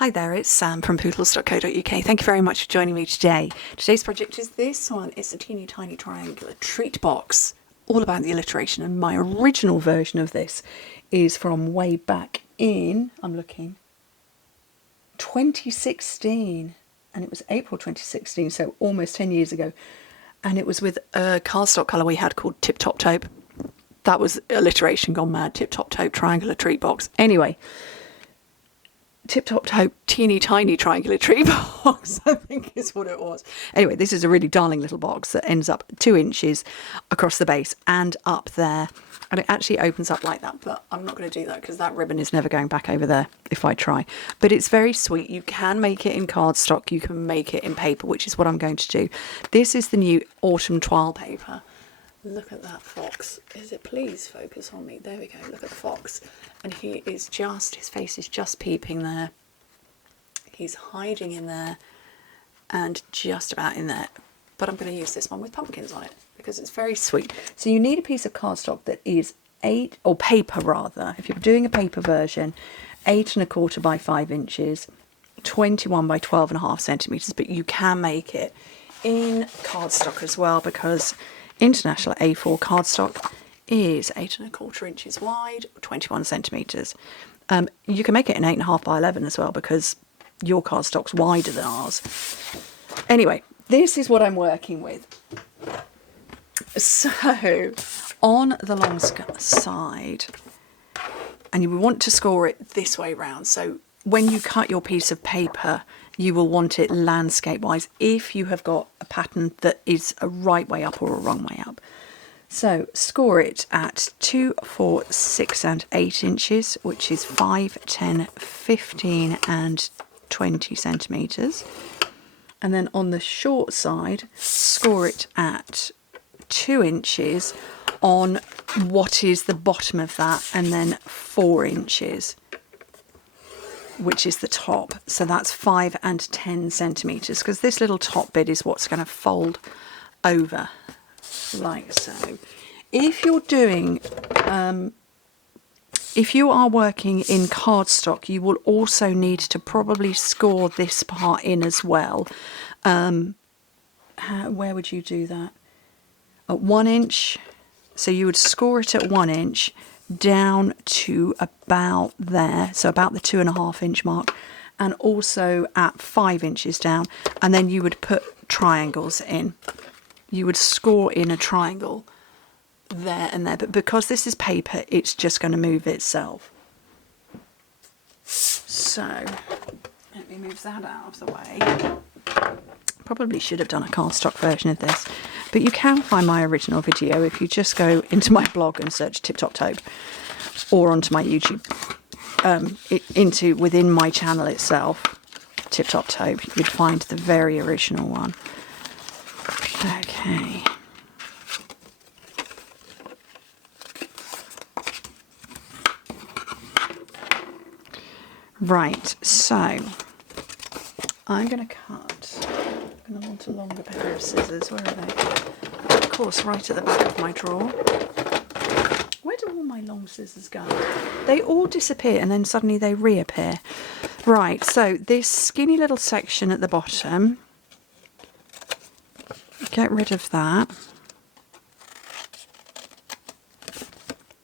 Hi there, it's Sam from Pootles.co.uk. Thank you very much for joining me today. Today's project is this one. It's a teeny tiny triangular treat box, all about the alliteration. And my original version of this is from way back in, 2016. And it was April 2016, so almost 10 years ago. And it was with a cardstock colour we had called Tip Top Taupe. That was alliteration gone mad. Tip Top Taupe triangular treat box. Anyway. Tip Top Taupe teeny tiny triangular treat box, I think is what it was. Anyway, this is a really darling little box that ends up 2 inches across the base and up there. And it actually opens up like that, but I'm not going to do that because that ribbon is never going back over there if I try. But it's very sweet. You can make it in cardstock, you can make it in paper, which is what I'm going to do. This is the new autumn toile paper. Look at that fox. Is it, please focus on me? There we go. Look at the fox. And he is just, his face is just peeping there. He's hiding in there and just about in there. But I'm going to use this one with pumpkins on it because it's very sweet. So you need a piece of cardstock that is paper rather. If you're doing a paper version, 8 1/4 by 5 inches, 21 by 12.5 centimetres. But you can make it in cardstock as well because International A4 cardstock is 8 1/4 inches wide, 21 centimetres. You can make it in 8 1/2 by 11 as well because your cardstock's wider than ours. Anyway, this is what I'm working with. So, on the long side, and you want to score it this way round. So, when you cut your piece of paper, you will want it landscape-wise if you have got a pattern that is a right way up or a wrong way up. So score it at 2, 4, 6 and 8 inches, which is 5, 10, 15 and 20 centimetres. And then on the short side, score it at 2 inches on what is the bottom of that, and then 4 inches. Which is the top. So that's 5 and 10 centimetres because this little top bit is what's going to fold over like so. If you're doing, if you are working in cardstock, you will also need to probably score this part in as well. Where would you do that? At 1 inch. So you would score it at 1 inch. Down to about there, so about the 2 1/2 inch mark, and also at 5 inches down, and then you would put triangles in. You would score in a triangle there and there, but because this is paper, it's just going to move itself. So let me move that out of the way. Probably should have done a cardstock version of this, but you can find my original video if you just go into my blog and search Tip Top Taupe, or onto my YouTube, within my channel itself, Tip Top Taupe, you'd find the very original one. Okay. Right, so I'm going to cut. I want a longer pair of scissors. Where are they? Of course, right at the back of my drawer. Where do all my long scissors go? They all disappear and then suddenly they reappear. Right, so this skinny little section at the bottom, get rid of that.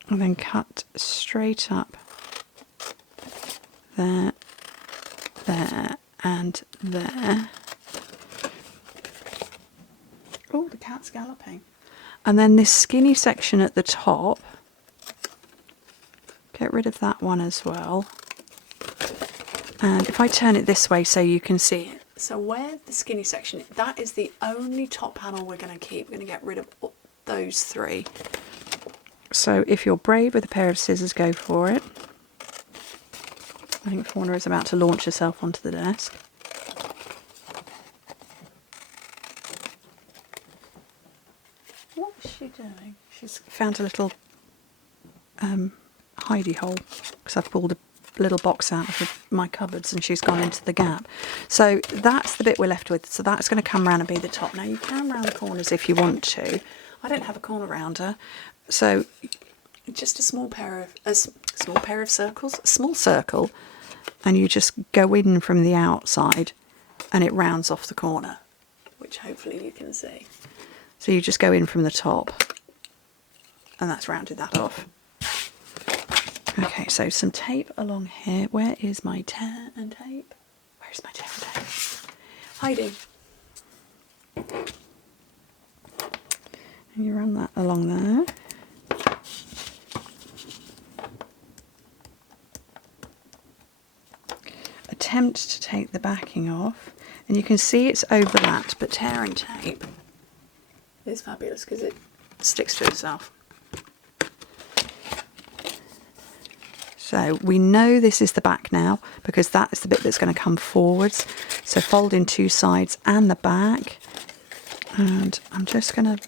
And then cut straight up there, there, and there. Oh, the cat's galloping. And then this skinny section at the top, get rid of that one as well. And if I turn it this way so you can see it. So where the skinny section, that is the only top panel we're going to keep. We're going to get rid of those 3. So if you're brave with a pair of scissors, go for it. I think Fauna is about to launch herself onto the desk. What is she doing? She's found a little hidey hole because I've pulled a little box out of my cupboards and she's gone into the gap. So that's the bit we're left with. So that's going to come round and be the top. Now you can round the corners if you want to. I don't have a corner rounder, so just a small pair of circles, a small circle, and you just go in from the outside and it rounds off the corner, which hopefully you can see. So you just go in from the top and that's rounded that off. Okay, so some tape along here. Where is my tear and tape? Where's my tear and tape? Hiding. And you run that along there. Attempt to take the backing off, and you can see it's overlapped, but tear and tape is fabulous because it sticks to itself. So we know this is the back now because that is the bit that's going to come forwards. So fold in two sides and the back. And I'm just going to...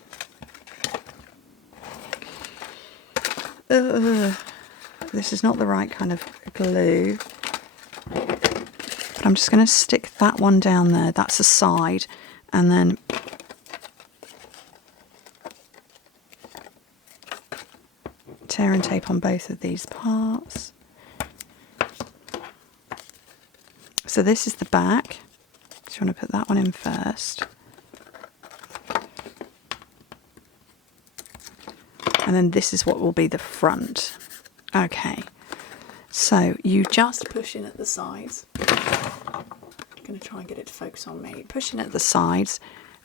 this is not the right kind of glue. But I'm just going to stick that one down there. That's the side. And then... tear and tape on both of these parts. So this is the back. So you want to put that one in first. And then this is what will be the front. Okay. So you just push in at the sides. I'm going to try and get it to focus on me. Push in at the sides.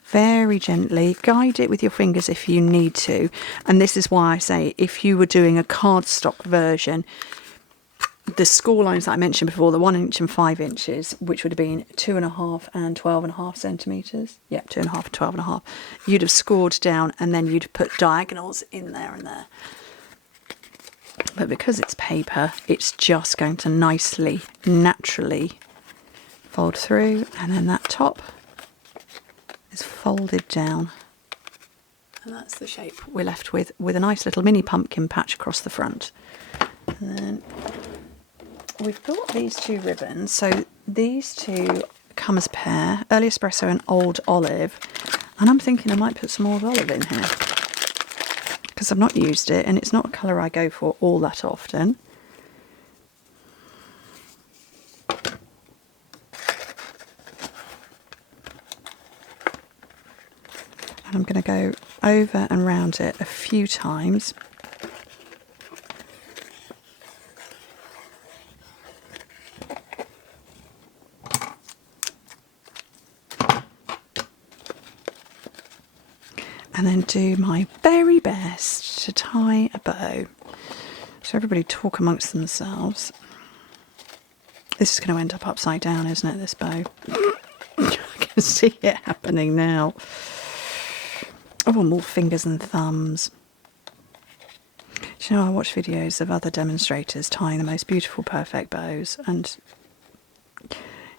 Very gently, guide it with your fingers if you need to. And this is why I say if you were doing a cardstock version, the score lines that I mentioned before, the 1 inch and 5 inches, which would have been 2.5 and 12.5 centimetres. Yep, 2.5 and 12.5. You'd have scored down and then you'd put diagonals in there and there. But because it's paper, it's just going to nicely, naturally fold through, and then that top is folded down, and that's the shape we're left with a nice little mini pumpkin patch across the front. And then we've got these two ribbons, so these two come as a pair, Early Espresso and Old Olive, and I'm thinking I might put some Old Olive in here because I've not used it and it's not a colour I go for all that often. I'm going to go over and round it a few times. And then do my very best to tie a bow. So everybody talk amongst themselves. This is going to end up upside down, isn't it, this bow? I can see it happening now. Oh, more fingers and thumbs. Do you know, I watch videos of other demonstrators tying the most beautiful, perfect bows, and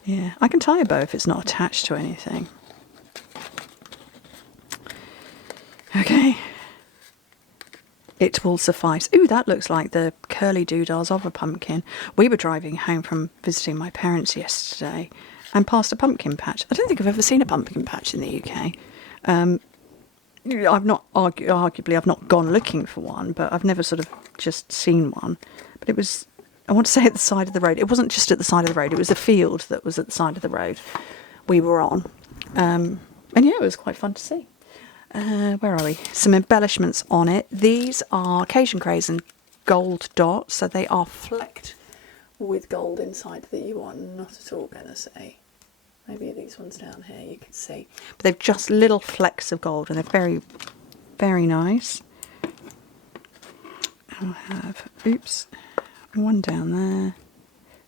yeah, I can tie a bow if it's not attached to anything. Okay. It will suffice. Ooh, that looks like the curly doodahs of a pumpkin. We were driving home from visiting my parents yesterday and passed a pumpkin patch. I don't think I've ever seen a pumpkin patch in the UK. I've not, arguably, I've not gone looking for one, but I've never sort of just seen one. But it was, I want to say, at the side of the road. It wasn't just at the side of the road, it was a field that was at the side of the road we were on. And yeah, it was quite fun to see. Where are we? Some embellishments on it. These are occasion craze and gold dots, so they are flecked with gold inside that you are not at all going to see. Maybe these ones down here you can see. But they've just little flecks of gold and they're very, very nice. I'll have, oops, one down there.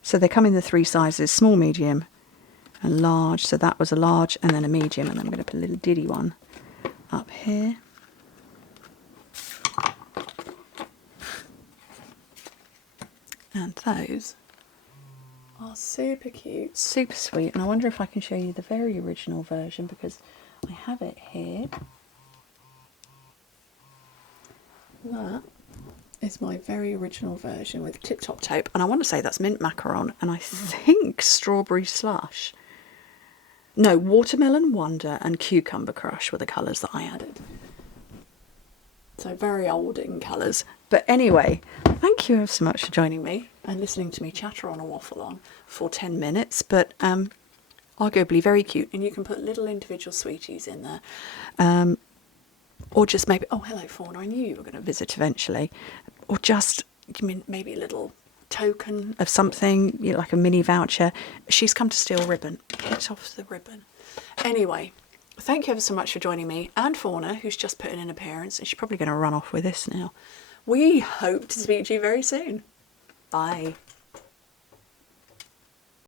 So they come in the 3 sizes, small, medium and large. So that was a large and then a medium, and I'm going to put a little diddy one up here. And those are super cute, super sweet, and I wonder if I can show you the very original version because I have it here. That is my very original version with Tip Top Taupe, and I want to say that's mint macaron and I think strawberry slush. No, watermelon wonder and cucumber crush were the colours that I added. So very olden colours. But anyway, thank you so much for joining me and listening to me chatter on and waffle on for 10 minutes. But arguably very cute. And you can put little individual sweeties in there. Or just maybe, oh, hello, Fauna, I knew you were going to visit eventually. Or just, you mean, maybe a little token of something, you know, like a mini voucher. She's come to steal ribbon. Get off the ribbon. Anyway, thank you ever so much for joining me and Fauna, who's just put in an appearance, and she's probably going to run off with this now. We hope to speak to you very soon. Bye.